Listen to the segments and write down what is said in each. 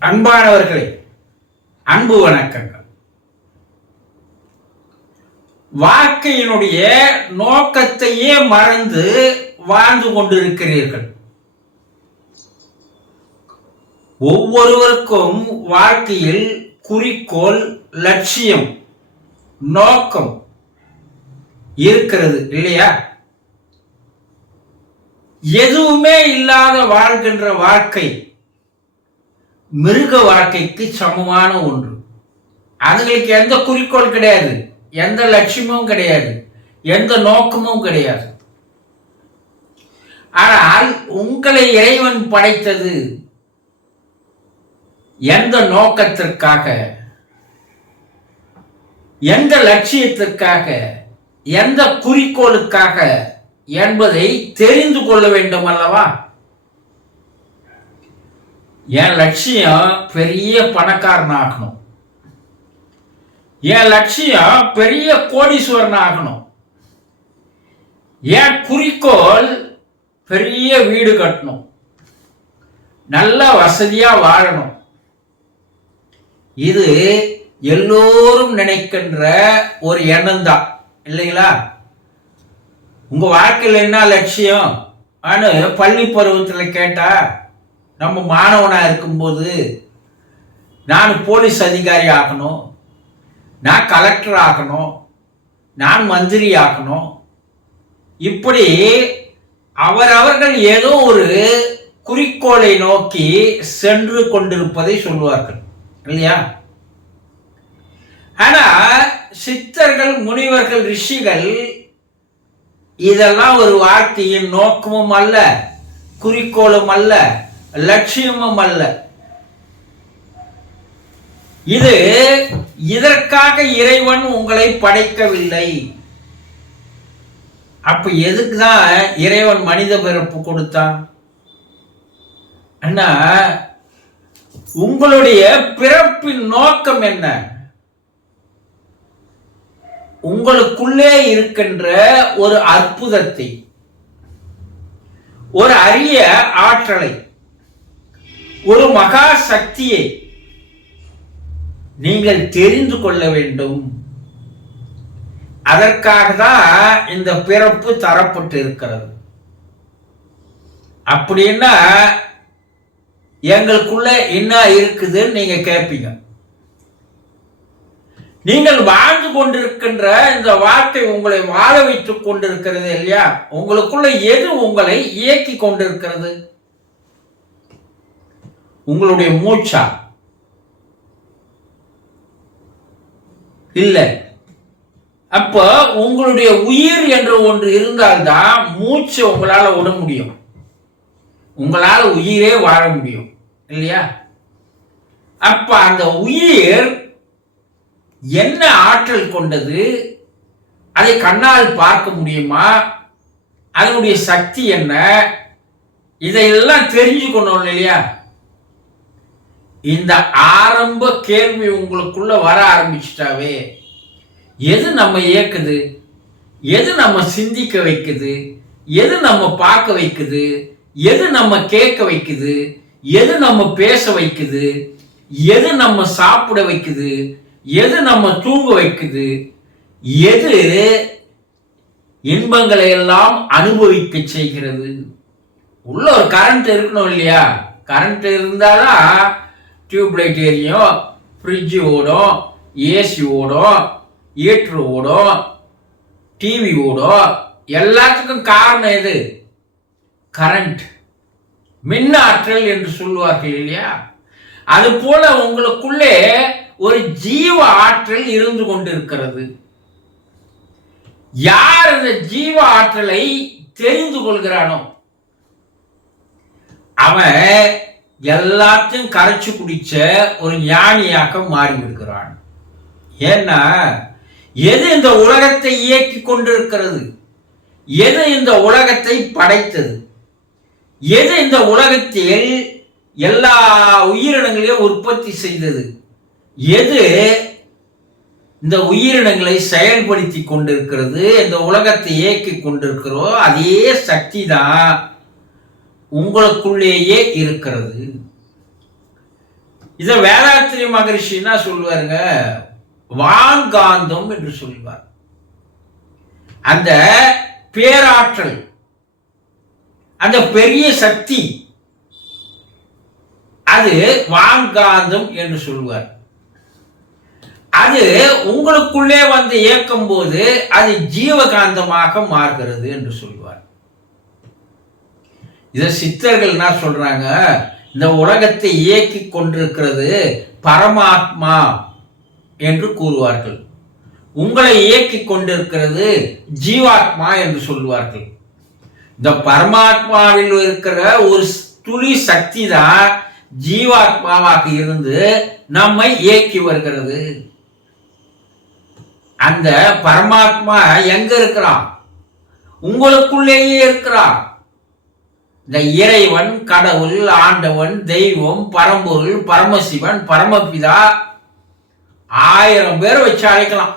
அன்பானவர்களே அன்பு வணக்கங்கள். வாழ்க்கையினுடைய நோக்கத்தையே மறந்து வாழ்ந்து கொண்டிருக்கிறீர்கள். ஒவ்வொருவருக்கும் வாழ்க்கையில் குறிக்கோள் லட்சியம் நோக்கம் இருக்கிறது இல்லையா? எதுவுமே இல்லாத வாழ்கின்ற வாழ்க்கை மிருக வாழ்க்கைக்கு சமமான ஒன்று. அதுங்களுக்கு எந்த குறிக்கோள் கிடையாது. எந்த லட்சியமும் கிடையாது. எந்த நோக்கமும் கிடையாது. ஆனால் உங்களை இறைவன் படைத்தது எந்த நோக்கத்திற்காக? எந்த லட்சியத்திற்காக? எந்த குறிக்கோளுக்காக? என்பதை தெரிந்து கொள்ள வேண்டும் அல்லவா? என் லட்சியம் பெரிய பணக்காரன் ஆகணும் என் லட்சியம் பெரிய கோடீஸ்வரன் ஆகணும் என் குறிக்கோள் பெரிய வீடு கட்டணும். நல்ல வசதியா வாழணும். இது எல்லோரும் நினைக்கின்ற ஒரு எண்ணம் தான் இல்லைங்களா? உங்க வாழ்க்கையில் என்ன லட்சியம்? ஆனு பள்ளி பருவத்தில் கேட்டா நம்ம மாணவனாக இருக்கும்போது நான் போலீஸ் அதிகாரி ஆகணும் நான் கலெக்டர் ஆகணும் நான் மந்திரி ஆகணும். இப்படி அவரவர்கள் ஏதோ ஒரு குறிக்கோளை நோக்கி சென்று கொண்டிருப்பதை சொல்லுவார்கள். இல்லையா? ஆனா சித்தர்கள் முனிவர்கள் ரிஷிகள் இதெல்லாம் ஒரு வாழ்க்கையின் நோக்கமும் அல்ல குறிக்கோளும் அல்ல. லட்சியமும் அல்ல. இது இதற்காக இறைவன் உங்களை படைக்கவில்லை. அப்ப எதுக்கு தான் இறைவன் மனித பிறப்பு கொடுத்தான் அண்ணா உங்களுடைய பிறப்பின் நோக்கம் என்ன? உங்களுக்குள்ளே இருக்கின்ற ஒரு அற்புதத்தை ஒரு அரிய ஆற்றலை ஒரு மகா சக்தியை நீங்கள் தெரிந்து கொள்ள வேண்டும். அதற்காக தான் இந்த பிறப்பு தரப்பட்டு இருக்கிறது அப்படின்னா எங்களுக்குள்ள என்ன இருக்குதுன்னு நீங்க கேட்பீங்க நீங்கள் வாழ்ந்து கொண்டிருக்கின்ற இந்த வார்த்தை உங்களை வாழ வைத்துக் கொண்டிருக்கிறது இல்லையா? உங்களுக்குள்ள எது உங்களை இயக்கி கொண்டிருக்கிறது? உங்களுடைய மூச்சா? இல்லை. அப்ப உங்களுடைய உயிர் என்று ஒன்று இருந்தால்தான் மூச்சு உங்களால விட முடியும். உங்களால உயிரே வாழ முடியும். இல்லையா? அப்ப அந்த உயிர் என்ன ஆற்றல் கொண்டது? அதை கண்ணால் பார்க்க முடியுமா? அதனுடைய சக்தி என்ன? இதையெல்லாம் தெரிஞ்சுக்கணும் இல்லையா? இந்த ஆரம்ப கேள்வி உங்களுக்குள்ள வர ஆரம்பிச்சிட்டாவே எது நம்ம இயக்குது? எது நம்ம சிந்திக்க வைக்குது? எது நம்ம பார்க்க வைக்குது? எது நம்ம கேட்க வைக்குது? எது நம்ம பேச வைக்குது? எது நம்ம சாப்பிட வைக்குது? எது நம்ம தூங்க வைக்குது? எது இன்பங்களை எல்லாம் அனுபவிக்க செய்கிறது? உள்ள ஒரு கரண்ட் இருக்கணும் இல்லையா? கரண்ட் இருந்தாதான் டியூப் லைட் எரியும் ஃப்ரிட்ஜு ஓடும் ஏசி ஓடும் ஹீட்ரு ஓடும் டிவி ஓடும் எல்லாத்துக்கும் காரணம் எது? கரண்ட் மின் ஆற்றல் என்று சொல்லுவார்கள் இல்லையா? அது போல உங்களுக்குள்ளே ஒரு ஜீவ ஆற்றல் இருந்து கொண்டிருக்கிறது. யார் அந்த ஜீவ ஆற்றலை தெரிந்து கொள்கிறானோ? அவன் எல்லாத்தையும் கரைச்சி குடிச்ச ஒரு ஞானியாக மாறி விடுகிறான் ஏன்னா எது இந்த உலகத்தை இயக்கி கொண்டிருக்கிறது? எது இந்த உலகத்தை படைத்தது? எது இந்த உலகத்தில் எல்லா உயிரினங்களையும் உற்பத்தி செய்தது? எது இந்த உயிரினங்களை செயல்படுத்தி கொண்டிருக்கிறது? இந்த உலகத்தை இயக்கி கொண்டிருக்கிறோ அதே சக்தி தான் உங்களுக்குள்ளேயே இருக்கிறது. இத வேதாத்திரி மகரிஷின்னா சொல்லுவாருங்க? வான்காந்தம் என்று சொல்வார் அந்த பேராற்றல் அந்த பெரிய சக்தி அது வான்காந்தம் என்று சொல்வார் அது உங்களுக்குள்ளே வந்து இயக்கும் போது அது ஜீவகாந்தமாக மாறுகிறது என்று சொல்வார் இதை சித்தர்கள் என்ன சொல்கிறாங்க இந்த உலகத்தை இயக்கி கொண்டிருக்கிறது பரமாத்மா என்று கூறுவார்கள். உங்களை இயக்கி கொண்டிருக்கிறது ஜீவாத்மா என்று சொல்லுவார்கள். இந்த பரமாத்மாவில் இருக்கிற ஒரு துளி சக்தி தான் ஜீவாத்மாவாக இருந்து நம்மை இயக்கி வருகிறது. அந்த பரமாத்மா எங்க இருக்கிறான்? உங்களுக்குள்ளேயே இருக்கிறான். இந்த இறைவன் கடவுள் ஆண்டவன் தெய்வம் பரம்பொருள் பரமசிவன் பரமபிதா ஆயிரம் பேரை வச்சு அழைக்கலாம்.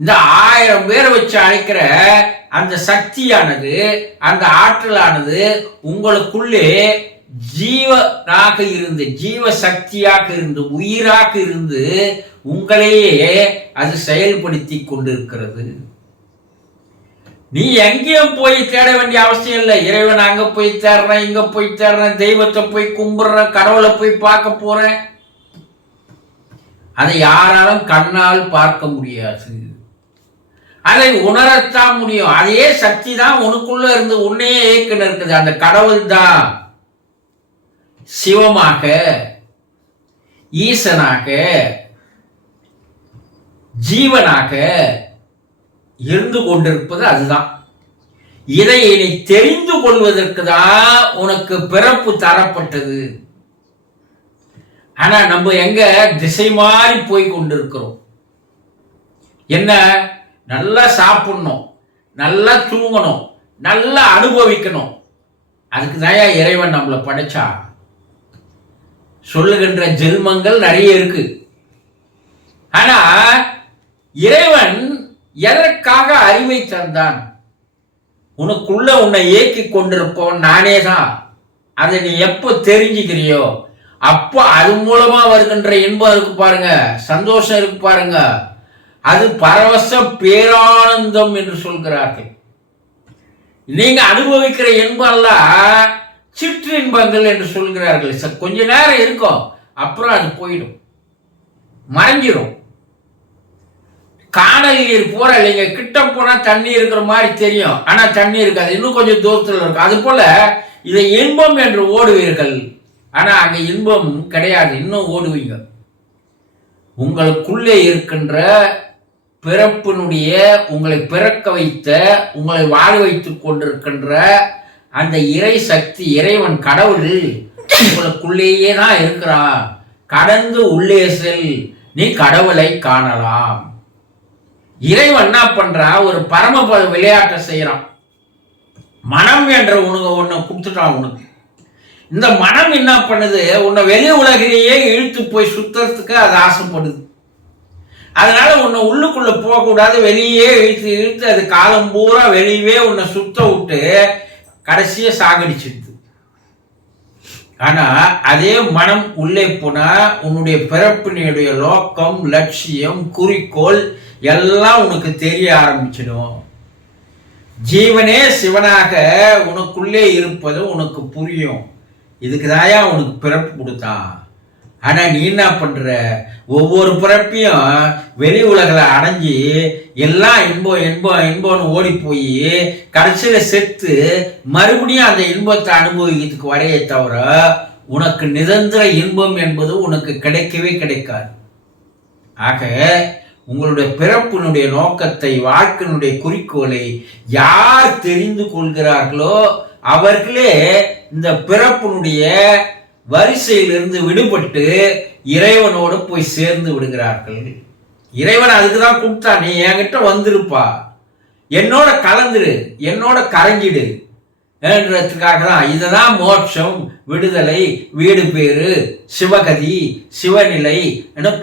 இந்த ஆயிரம் பேரை வச்சு அழைக்கிற அந்த சக்தியானது அந்த ஆற்றலானது உங்களுக்குள்ளே ஜீவனாக இருந்து ஜீவ சக்தியாக இருந்து உயிராக இருந்து உங்களையே அது செயல்படுத்தி கொண்டிருக்கிறது. நீ எங்கேயும் போய் தேட வேண்டிய அவசியம் இல்லை. இறைவன் அங்க போய் தேடுறேன் இங்க போய் தேடுறேன். தெய்வத்தை போய் கும்பிடுறேன் கடவுளை போய் பார்க்க போறேன். அதை யாராலும் கண்ணால் பார்க்க முடியாது. அதை உணரத்தான் முடியும். அதே சக்தி தான் உனக்குள்ள இருந்து உன்னையே இயக்குன்னு இருக்குது. அந்த கடவுள் தான் சிவமாக ஈசனாக ஜீவனாக இருந்து கொண்டிருப்பது அதுதான். இதை நீ தெரிந்து கொள்வதற்கு தான் உனக்கு பிறப்பு தரப்பட்டது? ஆனா நம்ம எங்க திசை மாறி போய் கொண்டிருக்கிறோம். என்ன? நல்லா சாப்பிடணும் நல்லா தூங்கணும் நல்லா அனுபவிக்கணும். அதுக்கு தாயா இறைவன் நம்மளை படைச்சா. சொல்லுகின்ற ஜென்மங்கள் நிறைய இருக்கு. ஆனா இறைவன் எதற்காக அறிவை தந்தான். உனக்குள்ள உன்னை இயக்கி கொண்டிருப்பவன் நானே தான் அதை நீ எப்போ தெரிஞ்சுக்கிறியோ அப்போ அது மூலமா வருகின்ற இன்பம் இருக்கு பாருங்க சந்தோஷம் இருக்கு பாருங்க. அது பரவச பேரானந்தம் என்று சொல்கிறார்கள். நீங்க அனுபவிக்கிற இன்பம்லாம் சிற்றின்பங்கள் என்று சொல்கிறார்கள். கொஞ்ச நேரம் இருக்கும் அப்புறம் அது போயிடும். மறைஞ்சிரும். காணல் நீர் போற இல்லைங்க. கிட்ட போனா தண்ணி இருக்கிற மாதிரி தெரியும். ஆனா தண்ணி இருக்காது. இன்னும் கொஞ்சம் தூரத்தில் இருக்கும். அது போல இதை இன்பம் என்று ஓடுவீர்கள். ஆனா அங்க இன்பம் கிடையாது. இன்னும் ஓடுவீங்க. உங்களுக்குள்ளே இருக்கின்ற பிறப்பினுடைய உங்களை பிறக்க வைத்த உங்களை வாழ வைத்து கொண்டிருக்கின்ற அந்த இறை சக்தி இறைவன் கடவுள் உங்களுக்குள்ளேயே தான் இருக்கிறான் கடந்து உள்ளே செல். நீ கடவுளை காணலாம். இறைவன் என்ன பண்றான் ஒரு பரமபத விளையாட்டை செய்யறான். மனம் என்ற உனக்கு ஒன்று கொடுத்துட்டான் உனக்கு இந்த மனம் என்ன பண்ணுது? உன்னை வெளி உலகிலேயே இழுத்து போய் சுத்துறதுக்கு அது ஆசைப்படுது. அதனால உன்னை உள்ளுக்குள்ள போகக்கூடாது வெளியே இழுத்து இழுத்து அது காலம் பூரா வெளியவே உன்னை சுத்த விட்டு கடைசியா சாகடிச்சிடுது ஆனா அதே மனம் உள்ளே போனா உன்னுடைய பிறப்பினுடைய நோக்கம் லட்சியம் குறிக்கோள் எல்லாம் உனக்கு தெரிய ஆரம்பிச்சிடும். ஜீவனே சிவனாக உனக்குள்ளே இருப்பது உனக்கு புரியும். இதுக்கு தாயா உனக்கு பிறப்பு கொடுத்தான் ஆனால் நீ என்ன பண்ணுற ஒவ்வொரு பிறப்பையும் வெளி உலகில் அடைஞ்சி எல்லாம் இன்பம் இன்பம் இன்பம்னு ஓடி போய் கடைசியில் செத்து மறுபடியும் அந்த இன்பத்தை அனுபவிக்கிறதுக்கு வரையே தவிர உனக்கு நிரந்தர இன்பம் என்பது உனக்கு கிடைக்கவே கிடைக்காது. ஆக உங்களுடைய பிறப்பினுடைய நோக்கத்தை வாழ்க்கையினுடைய குறிக்கோளை யார் தெரிந்து கொள்கிறார்களோ அவர்களே இந்த பிறப்பினுடைய வரிசையிலிருந்து விடுபட்டு இறைவனோடு போய் சேர்ந்து விடுகிறார்கள். இறைவன் அதுக்கு தான் கூப்பிட்டா நீ என்கிட்ட வந்திருப்பா. என்னோட கலந்துரு என்னோட கரைஞ்சிடு என்றதுக்காக தான் இதுதான் மோட்சம் விடுதலை வீடு பேரு சிவகதி சிவநிலை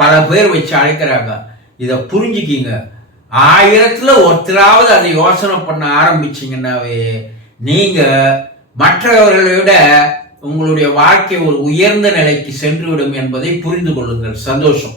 பல பேர் வச்சு அழைக்கிறாங்க. இதை புரிஞ்சுக்கிங்க. ஆயிரத்தில் ஒருத்தராவது அதை யோசனை பண்ண ஆரம்பிச்சிங்கன்னாவே நீங்கள் மற்றவர்களை விட உங்களுடைய வாழ்க்கை ஒரு உயர்ந்த நிலைக்கு சென்றுவிடும் என்பதை புரிந்து கொள்ளுங்கள். சந்தோஷம்.